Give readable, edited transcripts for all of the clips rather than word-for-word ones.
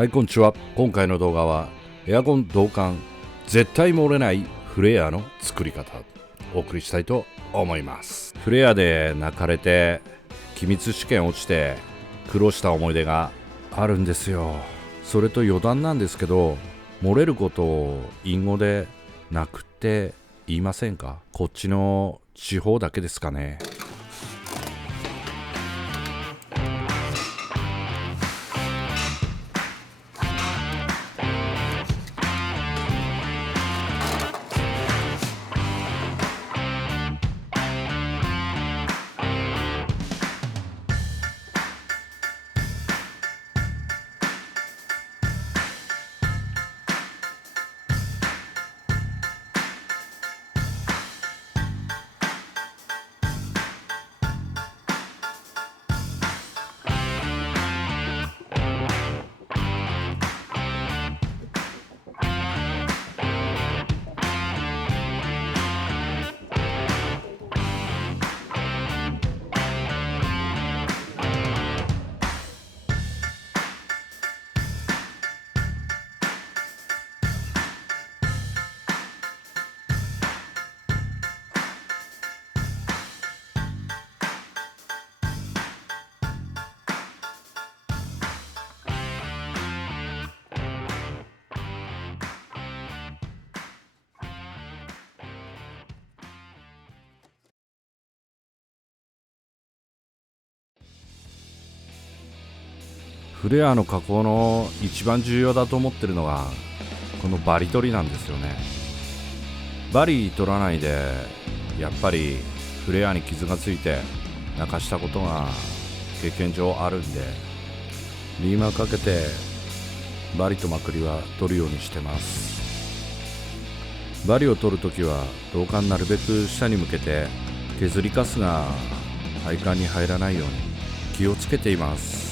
はい、こんにちは。今回の動画はエアコン導管絶対漏れないフレアの作り方をお送りしたいと思います。フレアで泣かれて機密試験落ちて苦労した思い出があるんですよ。それと余談なんですけど、漏れることを隠語で泣くって言いませんか？こっちの地方だけですかね。フレアの加工の一番重要だと思ってるのがこのバリ取りなんですよね。バリ取らないでやっぱりフレアに傷がついて泣かしたことが経験上あるんで、リーマーかけてバリとまくりは取るようにしてます。バリを取るときは導管なるべく下に向けて削りカスが配管に入らないように気をつけています。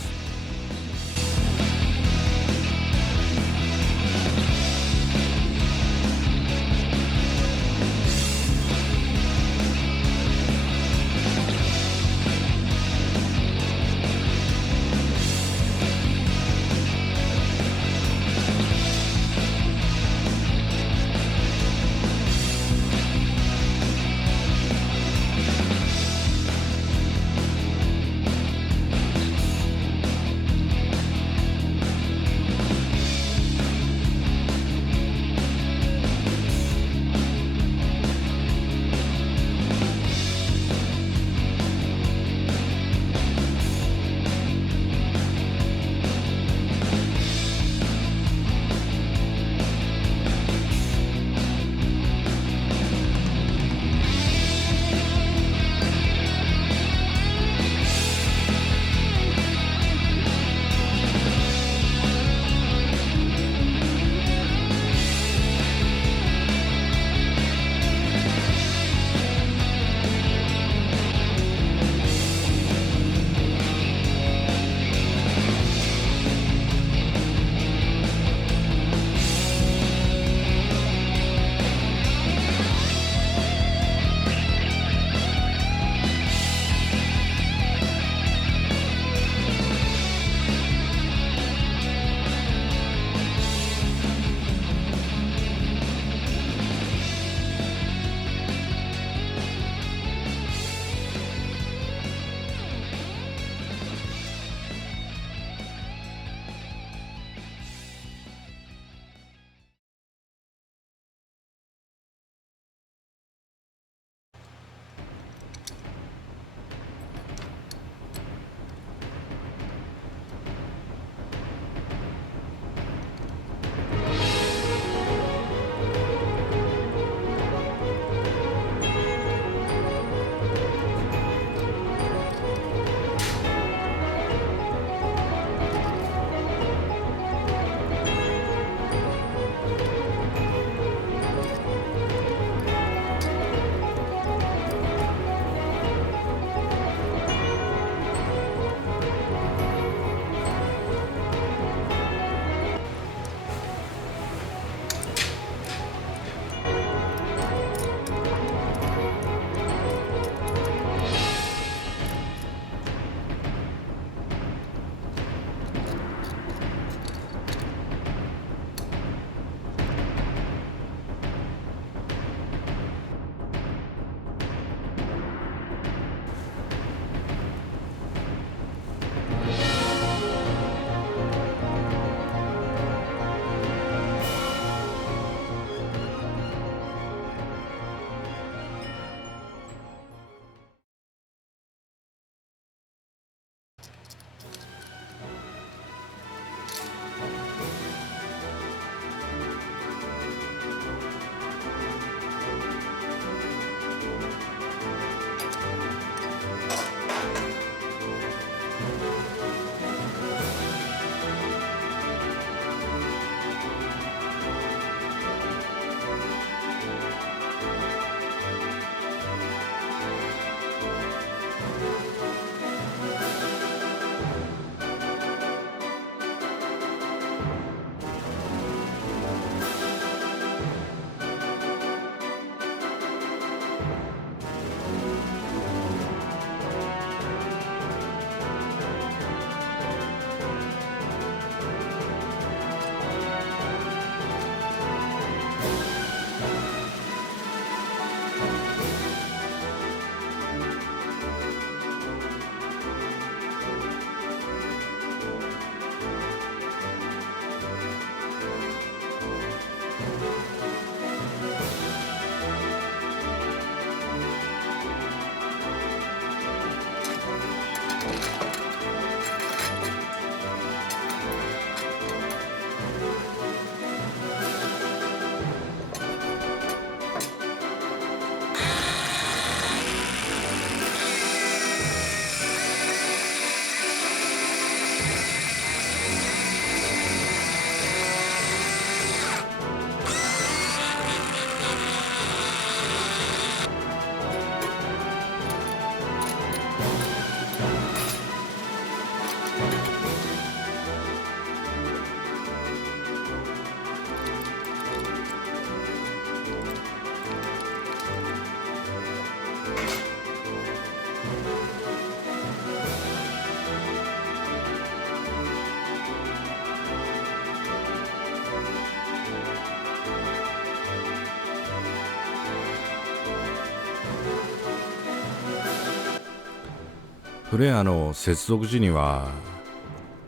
フレアの接続時には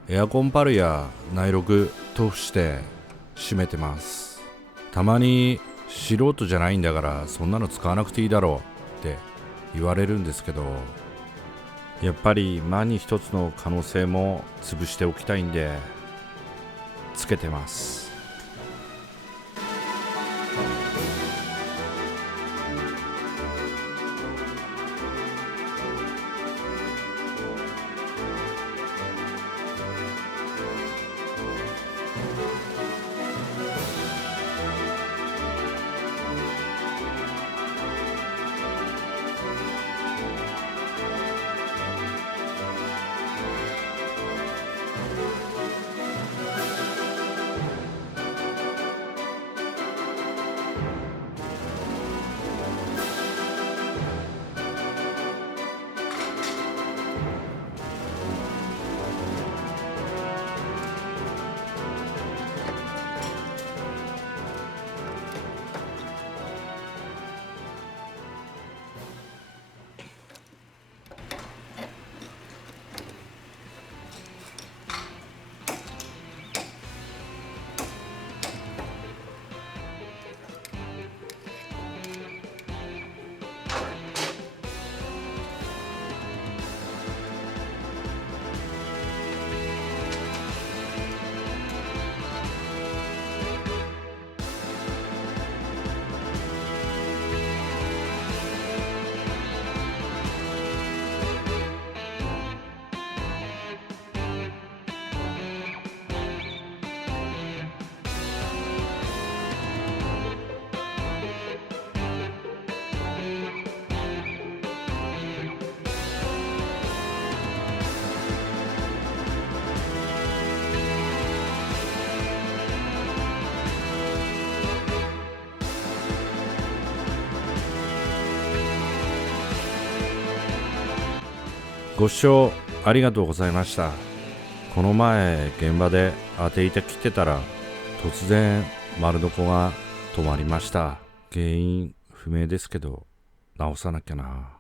エアコンパルやナイログ塗布して締めてます。たまに素人じゃないんだからそんなの使わなくていいだろうって言われるんですけど、やっぱり万に一つの可能性も潰しておきたいんでつけてます。ご視聴ありがとうございました。この前現場で当て板切ってたら突然丸ノコが止まりました。原因不明ですけど直さなきゃな。